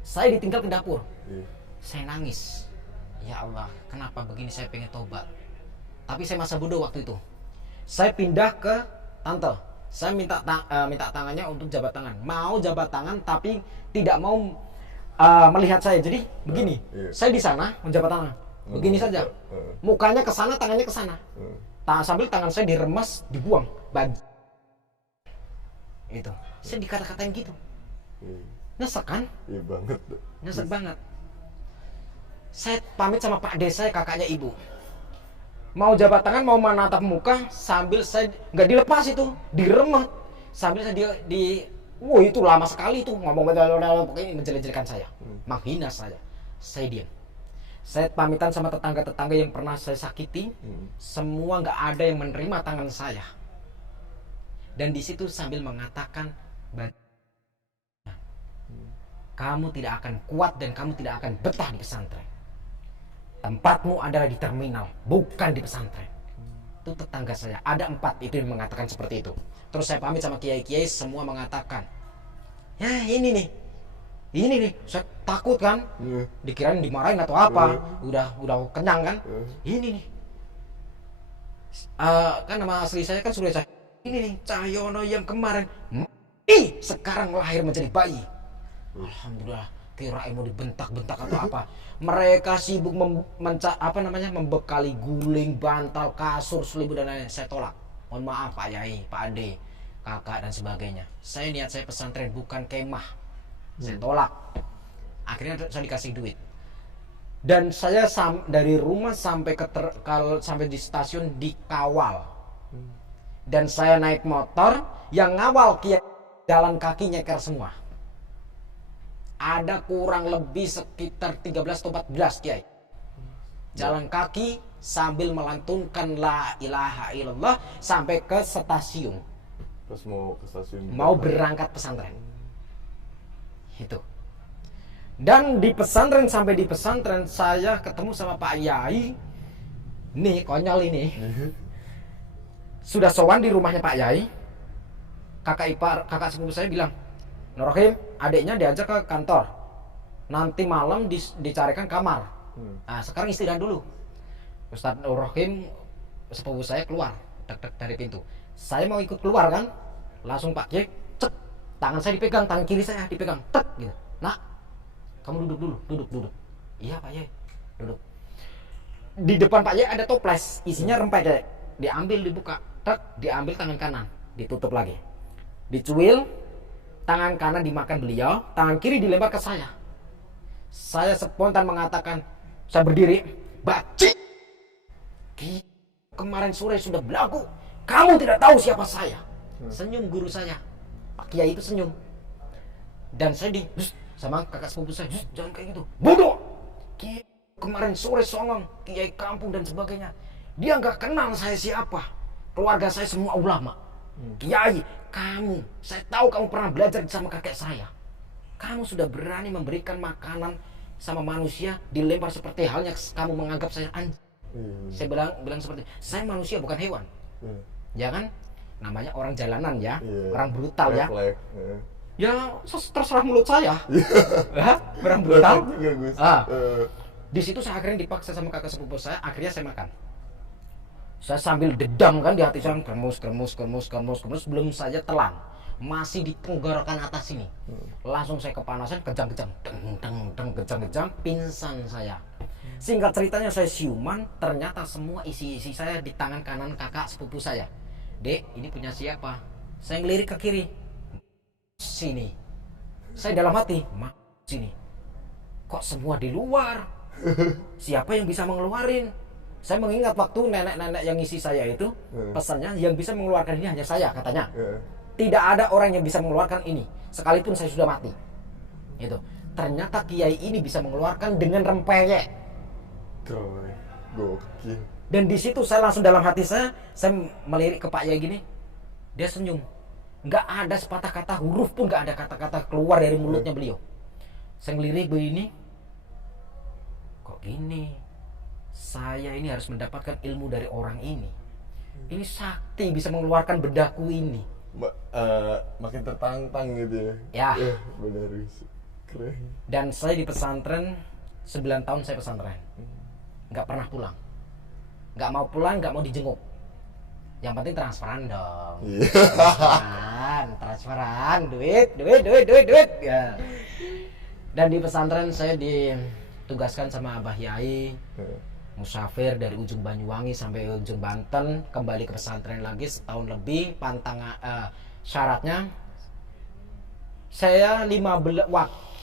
Saya ditinggal ke dapur. Iya. Saya nangis. Ya Allah, kenapa begini, saya pengen tobat. Tapi saya masa bodoh waktu itu. Saya pindah ke tante. Saya minta tangannya untuk jabat tangan. Mau jabat tangan tapi tidak mau melihat saya. Jadi begini, Iya. saya di sana menjabat tangan. Begini saja. Mukanya ke sana, tangannya ke sana. Sambil tangan saya diremas, dibuang. Itu. Saya dikata-katain gitu. Nyesek kan? Iya banget. Nyesek banget. Saya pamit sama Pak D, saya kakaknya ibu. Mau jabat tangan, mau menatap muka, sambil saya nggak dilepas itu, diremet. Sambil saya wah itu lama sekali itu ngomong pokoknya menjelek-jelekan saya, menghina saya. Saya diam. Saya pamitan sama tetangga-tetangga yang pernah saya sakiti, semua nggak ada yang menerima tangan saya. Dan di situ sambil mengatakan, kamu tidak akan kuat dan kamu tidak akan betah di pesantren. Tempatmu adalah di terminal, bukan di pesantren. Itu tetangga saya, ada 4 itu yang mengatakan seperti itu. Terus saya pamit sama kiai-kiai, semua mengatakan, ya ini nih, saya takut kan, dikirain dimarahin atau apa, udah kenyang kan, ini nih, kan nama asli saya kan Surya Cahyono, ini nih Cahyono yang kemarin, sekarang lahir menjadi bayi. Alhamdulillah, kirain mau dibentak-bentak atau apa. Mereka sibuk membekali guling, bantal, kasur, selimut dan lain-lain. Saya tolak. Mohon maaf Pak Yai, Pak Ade, kakak dan sebagainya. Saya niat saya pesantren bukan kemah. Saya tolak. Akhirnya saya dikasih duit. Dan saya dari rumah sampai sampai di stasiun dikawal. Dan saya naik motor, yang ngawal kiai jalan kaki nyeker semua. Ada kurang lebih sekitar 13 atau 14 kiai. Jalan kaki sambil melantunkan la ilaha illallah sampai ke stasiun. Pas mau ke stasiun. Mau berangkat pesantren. Itu. Dan di pesantren, sampai di pesantren saya ketemu sama Pak Yai. Nih konyol ini. Sudah sowan di rumahnya Pak Yai. Kakak sepupu saya bilang, Nurrohim, adiknya diajak ke kantor. Nanti malam dicarikan kamar. Nah, sekarang istirahat dulu. Ustaz Nurrohim, sepupu saya keluar dari pintu. Saya mau ikut keluar kan, langsung Pak Kiai, cek, tangan saya dipegang, tangan kiri saya dipegang, tek gitu. Nah, kamu duduk dulu, duduk. Iya Pak Kiai, duduk. Di depan Pak Kiai ada toples, isinya rempah Kiai. Diambil, dibuka, tek, diambil tangan kanan, ditutup lagi. Dicuil, tangan kanan dimakan beliau, tangan kiri dilempar ke saya. Saya spontan mengatakan, saya berdiri, baci. Kemarin sore sudah berlaku, kamu tidak tahu siapa saya. Senyum guru saya, Pak Kiai itu senyum. Dan saya sama kakak sepupu saya, jangan kayak gitu, bodoh. Kemarin sore songong, kiai kampung dan sebagainya. Dia nggak kenal saya siapa. Keluarga saya semua ulama. Kiai, saya tahu kamu pernah belajar sama kakek saya. Kamu sudah berani memberikan makanan sama manusia, dilempar seperti halnya kamu menganggap saya anjing. Saya bilang seperti, saya manusia bukan hewan. Ya kan? Namanya orang jalanan ya, orang brutal ya. Ya terserah mulut saya. Orang brutal. Di situ saya akhirnya dipaksa sama kakak sepupu saya, akhirnya saya makan. Saya sambil dedam kan di hati saya, kremus, belum saja telan, masih di tenggorokan atas sini. Langsung saya kepanasan, kejang-kejang, kejang-kejang, pingsan saya. Singkat ceritanya saya siuman, ternyata semua isi saya di tangan kanan kakak sepupu saya. Dek, ini punya siapa? Saya ngelirik ke kiri. Sini. Saya dalam hati, sini. Kok semua di luar? Siapa yang bisa mengeluarin? Saya mengingat waktu nenek-nenek yang ngisi saya itu, pesannya yang bisa mengeluarkan ini hanya saya katanya. Tidak ada orang yang bisa mengeluarkan ini, sekalipun saya sudah mati. Itu. Ternyata kiai ini bisa mengeluarkan dengan rempeyek. Gokil. Dan di situ saya langsung dalam hati saya melirik ke Pak Yai gini, dia senyum. Nggak ada sepatah kata huruf pun, nggak ada kata-kata keluar dari mulutnya beliau. Saya ngelirik begini, kok gini? Saya ini harus mendapatkan ilmu dari orang ini. Ini sakti bisa mengeluarkan bedaku ini. Makin tertantang gitu ya. Ya. Benar. Keren. Dan saya di pesantren 9 tahun saya pesantren. Nggak pernah pulang. Nggak mau pulang, nggak mau dijenguk. Yang penting transferan dong. Iya. Transferan, duit. Ya. Dan di pesantren saya ditugaskan sama Abah Yai, musafir dari ujung Banyuwangi sampai ujung Banten, kembali ke pesantren lagi setahun lebih. Syaratnya saya 15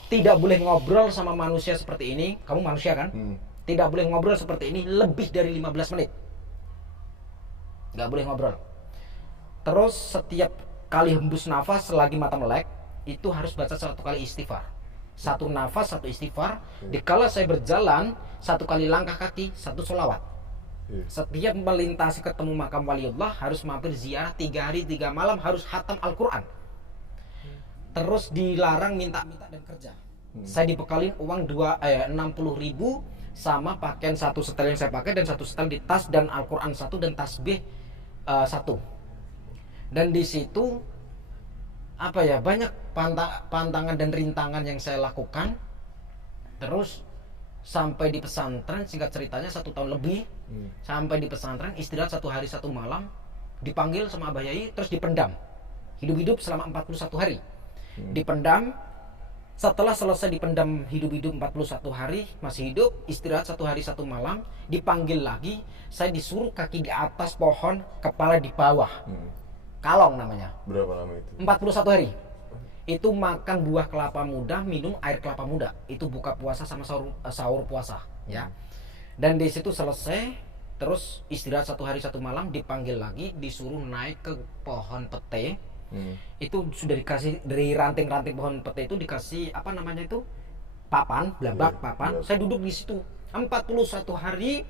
tidak boleh ngobrol sama manusia seperti ini. Kamu manusia kan? Tidak boleh ngobrol seperti ini lebih dari 15 menit. Nggak boleh ngobrol. Terus setiap kali hembus nafas selagi mata melek itu harus baca 1 kali istighfar. 1 nafas 1 istighfar. Dikala saya berjalan 1 kali langkah kaki 1 sholawat. Setiap melintasi ketemu makam waliullah harus mampir ziarah 3 hari 3 malam, harus khatam Al-Quran. Terus dilarang minta-minta dan kerja. Saya dibekalin uang 60.000 sama pakaian 1 setel yang saya pakai dan 1 setel di tas, dan Al-Quran 1 dan tasbih 1. Dan di situ apa ya, banyak pantangan dan rintangan yang saya lakukan. Terus sampai di pesantren, singkat ceritanya 1 tahun lebih, sampai di pesantren istirahat 1 hari 1 malam, dipanggil sama Abah Yai, terus dipendam hidup-hidup selama 41 hari. Dipendam. Setelah selesai dipendam hidup-hidup 41 hari, masih hidup, istirahat 1 hari 1 malam, dipanggil lagi. Saya disuruh kaki di atas pohon, kepala di bawah. Kalong namanya. Berapa lama itu? 41 hari. Itu makan buah kelapa muda, minum air kelapa muda. Itu buka puasa sama sahur puasa, ya. Dan di situ selesai, terus istirahat 1 hari 1 malam, dipanggil lagi, disuruh naik ke pohon pete. Itu sudah dikasih dari ranting-ranting pohon pete itu dikasih apa namanya itu, papan, blabak papan. Saya duduk di situ 41 hari.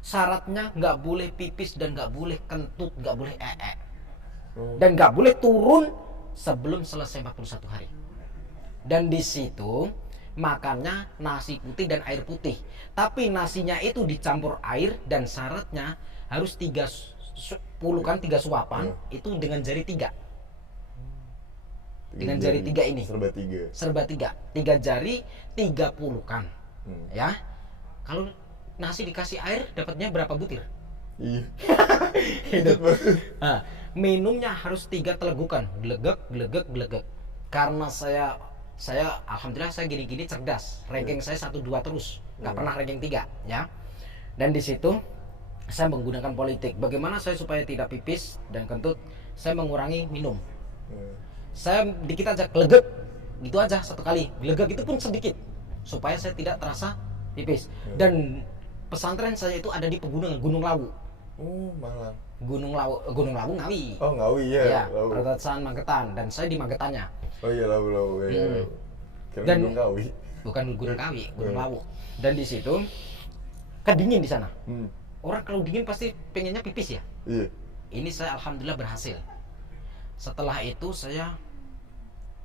Syaratnya nggak boleh pipis dan nggak boleh kentut, nggak boleh dan nggak boleh turun sebelum selesai 41 hari. Dan di situ makannya nasi putih dan air putih, tapi nasinya itu dicampur air, dan syaratnya harus 3 suapan itu dengan jari 3. Dengan jari 3 ini. Serba 3 jari 3 pulukan. Ya. Kalau nasi dikasih air dapatnya berapa butir? Iya. Itu. Nah, minumnya harus 3 telegukan, glegek. Karena saya alhamdulillah saya gini-gini cerdas. Ranking saya 1 2 terus. Nggak pernah ranking 3, ya. Dan di situ saya menggunakan politik. Bagaimana saya supaya tidak pipis dan kentut? Saya mengurangi minum. Saya dikit aja glegek, gitu aja 1 kali. Glegek itu pun sedikit supaya saya tidak terasa pipis. Dan pesantren saya itu ada di pegunungan Gunung Lawu. Malang. Gunung Lawu Ngawi. Oh, Ngawi ya. Iya, perbatasan Magetan, dan saya di Magetannya. Oh iya, Lawu ya. Kira Dan Gunung Ngawi. Bukan Gunung Ngawi, Gunung Lawu. Dan di situ kan dingin di sana. Orang kalau dingin pasti pengennya pipis ya. Iya. Ini saya alhamdulillah berhasil. Setelah itu saya,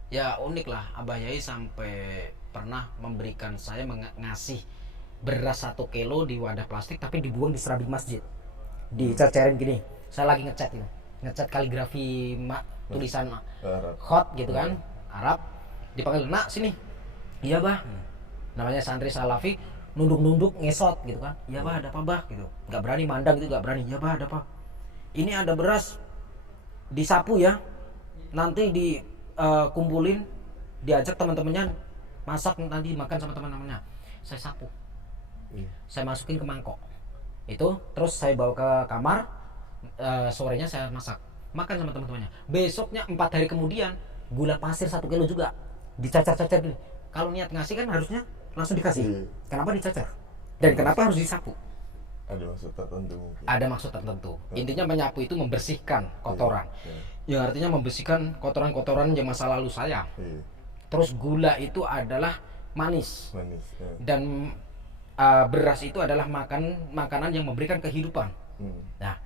ya unik lah, Abah Yai sampai pernah memberikan saya ngasih beras 1 kilo di wadah plastik, tapi dibuang di serambi masjid, dicecerin gini. Saya lagi ngecat kaligrafi tulisan khot gitu kan, Arab. Dipanggil, nak sini. Iya bah. Namanya santri salafi, nunduk ngesot gitu kan. Iya bah, ada apa bah gitu. Nggak berani mandang gitu, nggak berani. Iya bah, ada apa? Ini ada beras, disapu ya, nanti kumpulin, diajak teman-temannya masak, nanti makan sama teman-temannya. Saya sapu, saya masukin ke mangkok itu, terus saya bawa ke kamar. Sorenya saya makan sama teman-temannya. Besoknya 4 hari kemudian gula pasir 1 kilo juga dicacar-cacar. Kalau niat ngasih kan harusnya langsung dikasih. Kenapa dicacar? Dan kenapa harus disapu? Ada maksud tertentu mungkin. Ada maksud tertentu. Intinya menyapu itu membersihkan kotoran. Yang artinya membersihkan kotoran-kotoran yang masa lalu saya. Terus gula itu adalah manis. Dan beras itu adalah makanan yang memberikan kehidupan. Nah,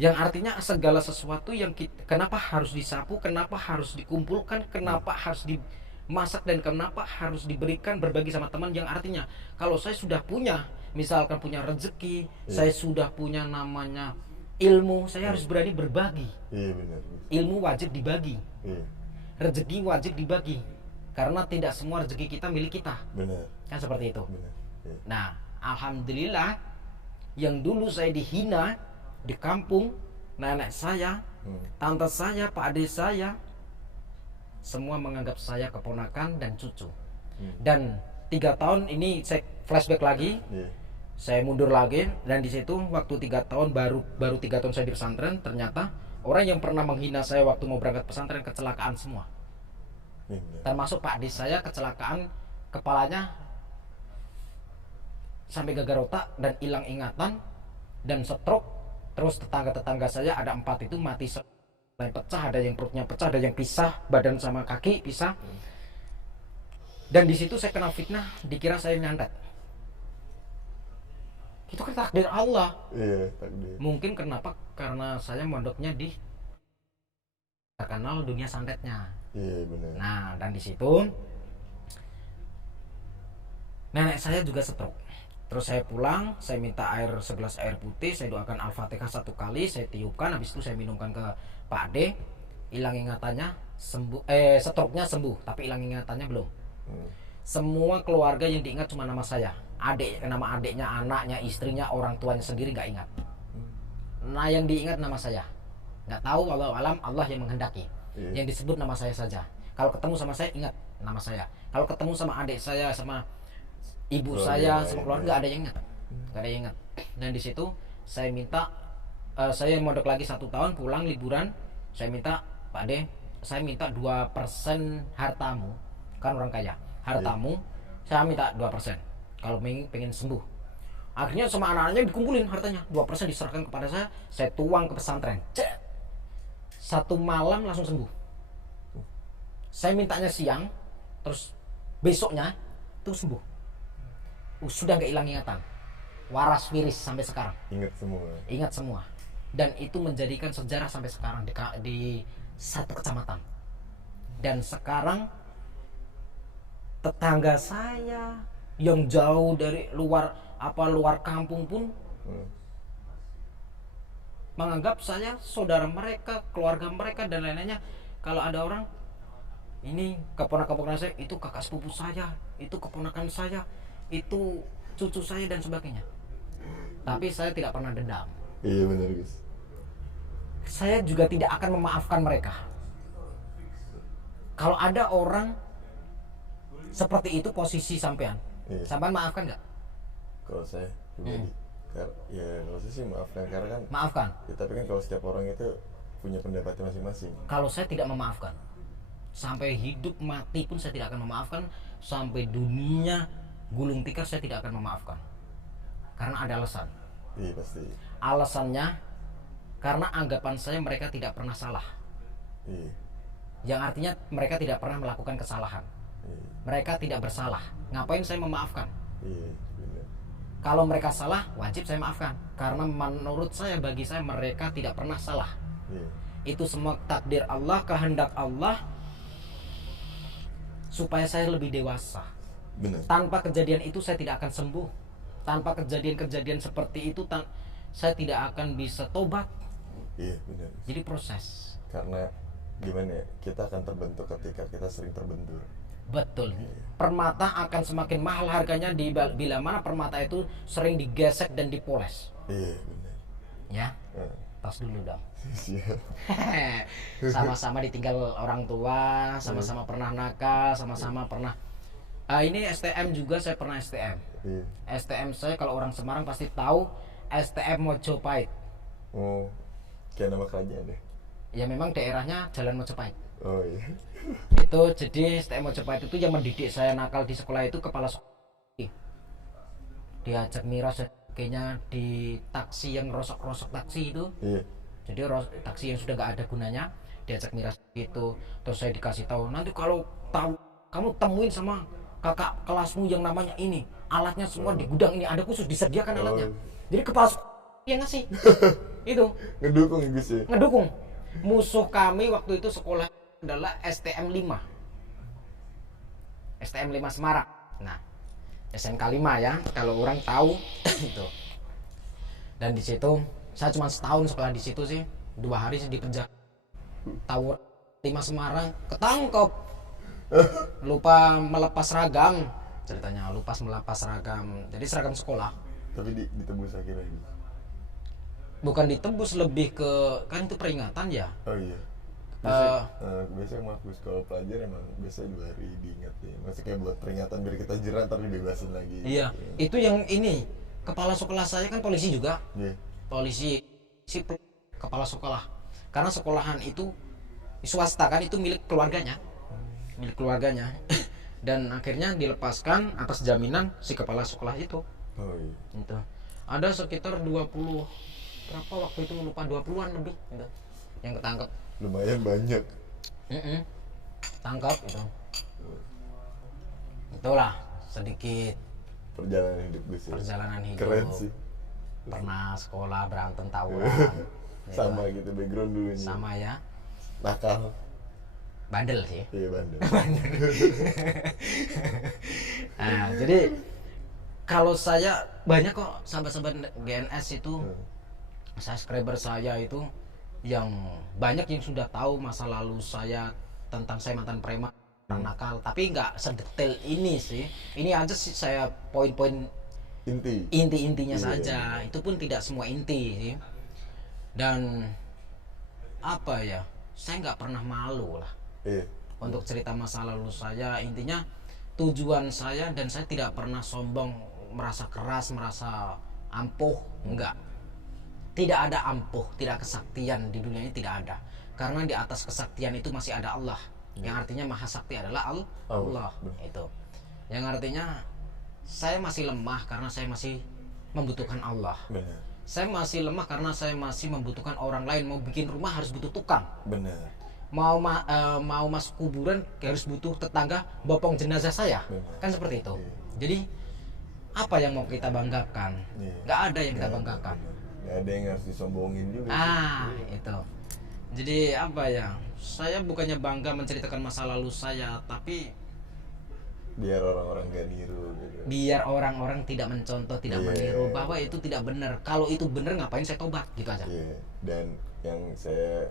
yang artinya segala sesuatu yang kenapa harus disapu, kenapa harus dikumpulkan, kenapa harus dimasak, dan kenapa harus diberikan, berbagi sama teman. Yang artinya kalau saya sudah punya, misalkan punya rezeki, saya sudah punya namanya ilmu, saya harus berani berbagi. Iya benar. Ilmu wajib dibagi, rezeki wajib dibagi. Karena tidak semua rezeki kita milik kita. Benar. Kan seperti itu. Benar. Iya. Nah, alhamdulillah yang dulu saya dihina di kampung, nenek saya, tante saya, pak ade saya, semua menganggap saya keponakan dan cucu. Dan 3 tahun ini saya flashback lagi, Iya. saya mundur lagi, dan di situ waktu 3 tahun baru 3 tahun saya di pesantren, ternyata orang yang pernah menghina saya waktu mau berangkat pesantren kecelakaan semua. Iya. Termasuk pak ade saya kecelakaan, kepalanya sampai gagal otak dan hilang ingatan dan stroke. Terus tetangga saya ada 4 itu mati, yang pecah, ada yang perutnya pecah, ada yang pisah badan sama kaki pisah. Dan di situ saya kena fitnah, dikira saya nyantet. Itu kan takdir Allah. Iya, takdir. Mungkin kenapa? Karena saya mondoknya di terkenal dunia santetnya. Iya, benar. Nah, dan di situ nenek saya juga stroke. Terus saya pulang, saya minta segelas air putih, saya doakan Al-Fatihah 1 kali, saya tiupkan, habis itu saya minumkan ke Pak Ade, hilang ingatannya, sembuh, stroke-nya sembuh, tapi hilang ingatannya belum. Semua keluarga yang diingat cuma nama saya, nama adiknya, anaknya, istrinya, orang tuanya sendiri nggak ingat. Nah, yang diingat nama saya, nggak tahu, wallahu alam, Allah yang menghendaki. Yang disebut nama saya saja. Kalau ketemu sama saya ingat nama saya. Kalau ketemu sama adik saya, sama ibu saya, sama keluarga, nggak ada yang ingat, nggak ada yang ingat. Dan di situ saya minta, saya mondok lagi 1 tahun, pulang liburan, saya minta Pak Ade, saya minta 2% hartamu, kan orang kaya, hartamu, saya minta 2%. Kalau pengen sembuh. Akhirnya sama anak-anaknya dikumpulin hartanya, 2% diserahkan kepada saya tuang ke pesantren. 1 malam langsung sembuh. Saya mintanya siang, terus besoknya itu sembuh. Sudah nggak hilang ingatan, waras wiris sampai sekarang. Ingat semua. Dan itu menjadikan sejarah sampai sekarang di 1 kecamatan. Dan sekarang tetangga saya yang jauh dari luar kampung pun menganggap saya saudara mereka, keluarga mereka dan lain-lainnya. Kalau ada orang ini keponakan saya, itu kakak sepupu saya, itu keponakan saya, itu cucu saya dan sebagainya. Tapi saya tidak pernah dendam. Iya, benar, guys. Saya juga tidak akan memaafkan mereka. Kalau ada orang seperti itu posisi sampean, sampean maafkan nggak? Kalau saya pribadi, ya kalau saya sih maafkan, karena kan Maafkan. ya, tapi kan kalau setiap orang itu punya pendapatnya masing-masing. Kalau saya tidak memaafkan, sampai hidup mati pun saya tidak akan memaafkan, sampai dunia gulung tikar saya tidak akan memaafkan. Karena ada alasan. Iya, pasti. Alasannya karena anggapan saya mereka tidak pernah salah. Iya. Yang artinya mereka tidak pernah melakukan kesalahan. Iya. Mereka tidak bersalah. Ngapain saya memaafkan? Iya, benar. Kalau mereka salah, wajib saya maafkan. Karena menurut saya, bagi saya, mereka tidak pernah salah. Iya. Itu semua takdir Allah, kehendak Allah, supaya saya lebih dewasa. Benar. Tanpa kejadian itu saya tidak akan sembuh. Tanpa kejadian-kejadian seperti itu saya tidak akan bisa tobat. Iya, benar. Jadi proses. Karena gimana ya, kita akan terbentuk ketika kita sering terbentur. Betul. Permata akan semakin mahal harganya bila mana permata itu sering digesek dan dipoles. Iya, benar. Ya. Tas dulu dong. Siap. Sama-sama ditinggal orang tua, sama-sama pernah nakal, sama-sama pernah. Ini STM juga, saya pernah STM. Iya. STM saya, kalau orang Semarang pasti tahu, STM Mojopahit. Oh, kayak nama kerajaan deh. Ya memang daerahnya Jalan Mojopahit. Oh iya. Itu jadi STM Mojopahit itu yang mendidik saya nakal di sekolah itu kepala sekolah. Diajak miras kayaknya di taksi yang rosok-rosok taksi itu. Iya. Jadi taksi yang sudah nggak ada gunanya diajak miras gitu. Terus saya dikasih tahu, nanti kalau tahu kamu temuin sama kakak kelasmu yang namanya ini, alatnya semua di gudang ini ada khusus disediakan alatnya. Jadi kepala yang ngasih itu Ngedukung Gus ya. ngedukung. Musuh kami waktu itu sekolah adalah STM 5 Semarang. Nah, SMK 5 ya, kalau orang tahu itu. Dan di situ saya cuma setahun sekolah di situ sih, 2 hari sih di penjara. Tahu 5 Semarang ketangkep. lupa melepas seragam ceritanya, lupa melepas seragam. Jadi seragam sekolah. Tapi ditebus akhirnya gitu. Bukan ditebus, lebih ke kan itu peringatan ya. Oh iya. Biasanya menghapus kalau pelajar emang biasanya 2 hari diingat ya. Maksudnya kayak buat peringatan biar kita jerah ntar dibebasin lagi. Iya. Gitu. Itu yang ini kepala sekolah saya kan polisi juga. Iya. Polisi sipil kepala sekolah. Karena sekolahan itu swasta kan, itu milik keluarganya. Milik keluarganya. Dan akhirnya dilepaskan atas jaminan si kepala sekolah itu. Oh iya. Gitu. Ada sekitar 20 berapa waktu itu, lupa, 20-an lebih gitu, yang ketangkep. Lumayan banyak. Tangkap itu. Itulah sedikit Perjalanan hidup gue sih. perjalanan hidup. Keren sih. Pernah sekolah berantem tawuran. Sama gitu background dulunya. Sama ya. Nakal. Bandel sih. Iya bandel. Nah, jadi kalau saya banyak kok sahabat-sahabat GNS itu, subscriber saya itu yang banyak yang sudah tahu masa lalu saya, tentang saya mantan preman, nakal, tapi nggak sedetail ini sih. Ini aja sih saya poin-poin inti-intinya Iya. saja. Itu pun tidak semua inti sih. Dan apa ya, saya nggak pernah malu lah Iya. untuk cerita masa lalu saya. Intinya tujuan saya, dan saya tidak pernah sombong, merasa keras, merasa ampuh, enggak. Tidak ada ampuh, tidak kesaktian di dunia ini, tidak ada. Karena di atas kesaktian itu masih ada Allah. Yang artinya maha sakti adalah Allah. Itu. Yang artinya saya masih lemah karena saya masih membutuhkan Allah. Benar. Saya masih lemah karena saya masih membutuhkan orang lain. Mau bikin rumah harus butuh tukang. Benar. Mau masuk kuburan harus butuh tetangga bopong jenazah saya. Benar. Kan seperti itu. Iya. Jadi apa yang mau kita banggakan? Iya. Nggak ada yang kita banggakan. Nggak ada yang harus disombongin juga. Itu. Jadi apa ya? Saya bukannya bangga menceritakan masa lalu saya, tapi Biar orang-orang gak niru gitu. biar orang-orang tidak mencontoh, tidak Iya. meniru bahwa itu tidak benar. Kalau itu benar, ngapain saya tobat? Gitu aja. Iya. Dan yang saya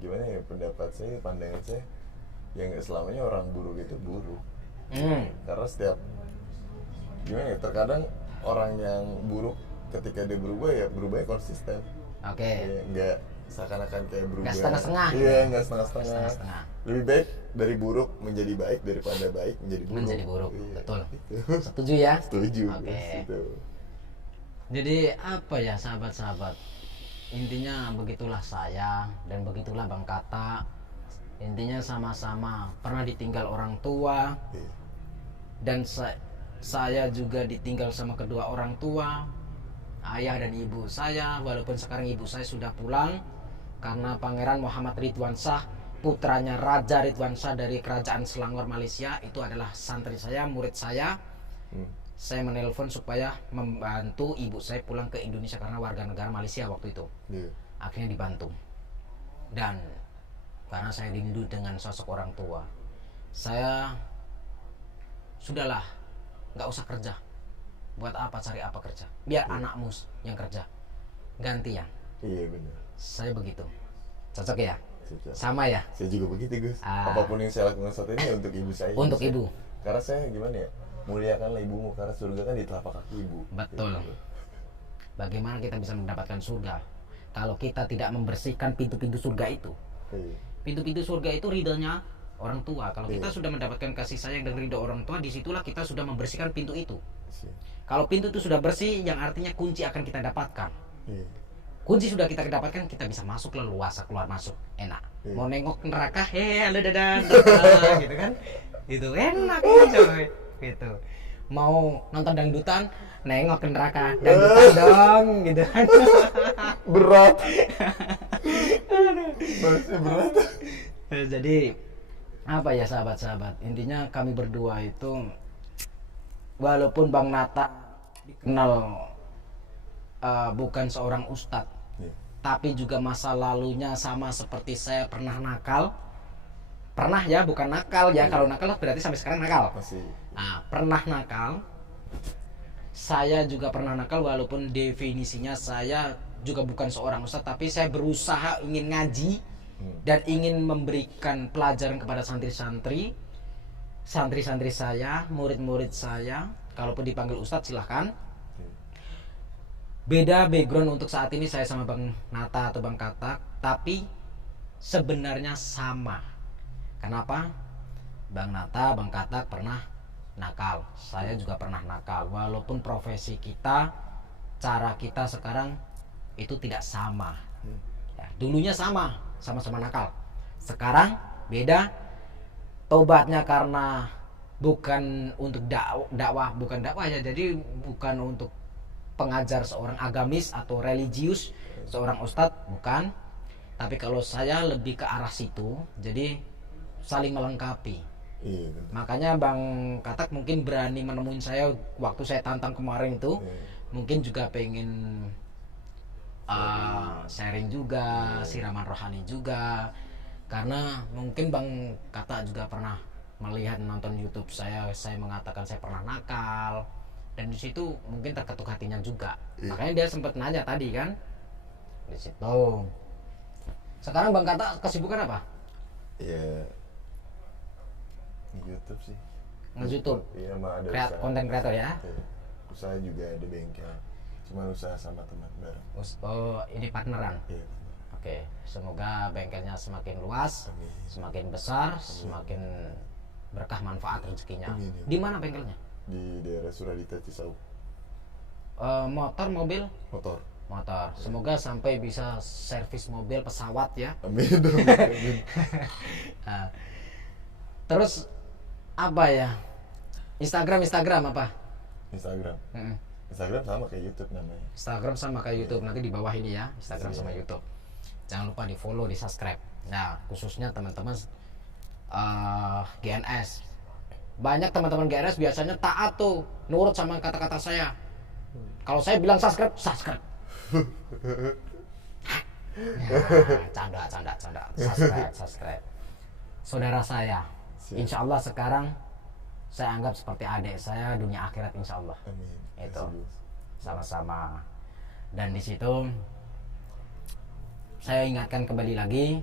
gimana ya, pendapat saya, pandangan saya, yang nggak selamanya orang buruk itu buruk. Karena setiap gimana ya, terkadang orang yang buruk ketika dia berubah ya berubahnya konsisten. Oke. Ya, nggak seakan-akan kayak berubah. Nggak setengah-setengah. Iya, nggak setengah-setengah. Setengah-setengah. Lebih baik dari buruk menjadi baik daripada baik menjadi buruk. Menjadi buruk. Iya, Betul. gitu. Setuju ya? Setuju. Oke. Gitu. Jadi apa ya sahabat-sahabat, intinya begitulah saya dan begitulah Bang Kata. Intinya sama-sama pernah ditinggal orang tua, Iya. dan saya juga ditinggal sama kedua orang tua, ayah dan ibu saya. Walaupun sekarang ibu saya sudah pulang karena Pangeran Muhammad Ridwan Shah, putranya Raja Ridwan Shah dari Kerajaan Selangor Malaysia, itu adalah santri saya, murid saya. Saya menelpon supaya membantu ibu saya pulang ke Indonesia karena warga negara Malaysia waktu itu. Iya. Akhirnya dibantu. Dan karena saya rindu dengan sosok orang tua, saya sudahlah, nggak usah kerja. Buat apa cari apa kerja? Biar anakmu yang kerja. Gantian. Iya benar. Saya begitu. Cocok ya? Cocok. Sama ya? Saya juga begitu, Gus. Ah. Apapun yang saya lakukan saat ini ya untuk ibu saya. Untuk Saya- ibu. Karena saya gimana ya? Muliakanlah ibumu karena surga kan di telapak kaki ibu. Betul. Gitu. Bagaimana kita bisa mendapatkan surga kalau kita tidak membersihkan pintu-pintu surga itu? Iya. Pintu-pintu surga itu ridhonya orang tua. Kalau kita Iya. sudah mendapatkan kasih sayang dan ridho orang tua, disitulah kita sudah membersihkan pintu itu. Sih. Kalau pintu itu sudah bersih, yang artinya kunci akan kita dapatkan. Iya. Kunci sudah kita dapatkan, kita bisa masuk leluasa, keluar masuk enak. Iya. Mau nengok neraka, halo dadan, dadan, gitu kan? Itu enak coy. Gitu. Mau nonton dangdutan, nengok ke neraka, dangdutan dong, gitu kan? Berat. Bahasnya berat. Jadi apa ya sahabat-sahabat, intinya kami berdua itu, walaupun Bang Nata dikenal bukan seorang ustadz, Iya. tapi juga masa lalunya sama seperti saya, pernah nakal. Pernah ya, bukan nakal ya. Kalau nakal berarti sampai sekarang nakal. Masih. Nah, pernah nakal. Saya juga pernah nakal, walaupun definisinya saya juga bukan seorang ustadz, tapi saya berusaha ingin ngaji dan ingin memberikan pelajaran kepada santri-santri. santri-santri saya, murid-murid saya, kalaupun dipanggil Ustadz silahkan. Beda background untuk saat ini saya sama Bang Nata atau Bang Katak, tapi sebenarnya sama. Kenapa? Bang Nata, Bang Katak pernah nakal, saya juga pernah nakal. Walaupun profesi kita, cara kita sekarang itu tidak sama. Ya, dulunya sama-sama nakal. Sekarang beda. Tobatnya karena bukan untuk dakwah, bukan dakwah ya. Jadi bukan untuk pengajar seorang agamis atau religius, seorang ustadz, bukan. Tapi kalau saya lebih ke arah situ, jadi saling melengkapi. Iya. Makanya Bang Katak mungkin berani menemuin saya waktu saya tantang kemarin itu. Mungkin juga pengen sharing juga, siraman rohani juga. Karena mungkin Bang Katak juga pernah melihat nonton YouTube saya mengatakan saya pernah nakal. Dan di situ mungkin terketuk hatinya juga. Makanya dia sempat nanya tadi kan. Di situ. Sekarang Bang Katak kesibukan apa? Ya, YouTube sih. Nge-YouTube. Iya, sama ada usaha. Konten kreator ya. Iya. Usaha juga ada bengkel. Cuma usaha sama teman bareng. Oh, ini partneran. Iya. Oke, semoga bengkelnya semakin luas, Amin. semakin besar, semakin berkah manfaat rezekinya. Amin, ya. Di mana bengkelnya? Di daerah Suradita Cisauk. Motor, mobil? Motor. Motor. Semoga sampai bisa servis mobil, pesawat ya. Amin. Amin. Terus apa ya? Instagram apa? Instagram. Mm-mm. Instagram sama kayak YouTube namanya. Instagram sama kayak YouTube, nanti di bawah ini ya, Instagram sama YouTube. Jangan lupa di follow, di subscribe. Nah, khususnya teman-teman GNS. Banyak teman-teman GNS biasanya taat tuh, nurut sama kata-kata saya. Kalau saya bilang subscribe. Ya, canda. Subscribe. Saudara saya, insya Allah sekarang saya anggap seperti adik saya dunia akhirat, insya Allah. Amin. Itu sama-sama. Dan di situ saya ingatkan kembali lagi,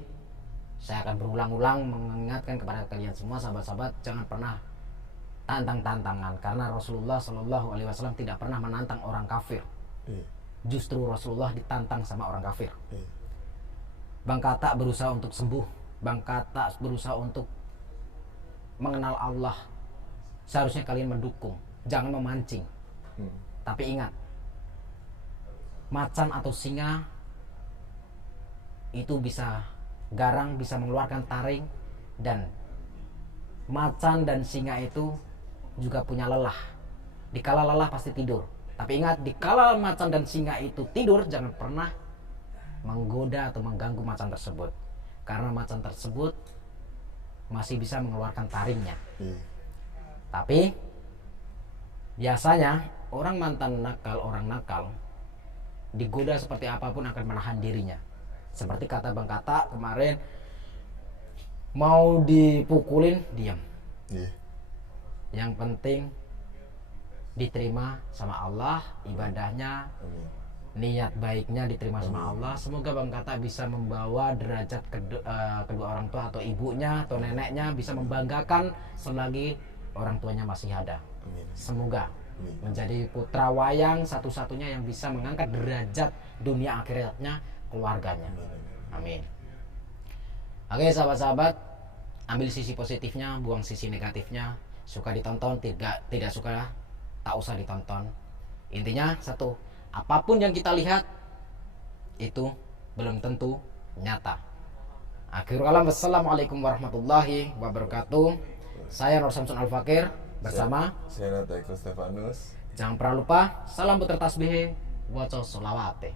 saya akan berulang-ulang mengingatkan kepada kalian semua sahabat-sahabat, jangan pernah tantang-tantangan, karena Rasulullah Shallallahu Alaihi Wasallam tidak pernah menantang orang kafir. Justru Rasulullah ditantang sama orang kafir. Bang Katak berusaha untuk sembuh, Bang Katak berusaha untuk mengenal Allah. Seharusnya kalian mendukung, jangan memancing. Tapi ingat, macan atau singa itu bisa garang, bisa mengeluarkan taring, dan macan dan singa itu juga punya lelah. Dikala lelah pasti tidur. Tapi ingat, dikala macan dan singa itu tidur, jangan pernah menggoda atau mengganggu macan tersebut, karena macan tersebut masih bisa mengeluarkan taringnya. Tapi biasanya orang nakal digoda seperti apapun akan menahan dirinya. Seperti kata Bang Katak kemarin, mau dipukulin diam. Yang penting diterima sama Allah ibadahnya. Niat baiknya diterima sama Allah. Semoga Bang Katak bisa membawa derajat kedua orang tua atau ibunya atau neneknya, bisa membanggakan selagi orang tuanya masih ada. Semoga menjadi putra wayang satu-satunya yang bisa mengangkat derajat dunia akhiratnya keluarganya. Amin. Oke sahabat-sahabat, ambil sisi positifnya, buang sisi negatifnya. Suka ditonton, tidak suka, tak usah ditonton. Intinya satu, apapun yang kita lihat itu belum tentu nyata. Akhirul kalam, wassalamualaikum warahmatullahi wabarakatuh. Saya Nur Samsun Al-Fakir bersama saya Nata Stefanus. Jangan pernah lupa salam putra tasbih, waca sholawate.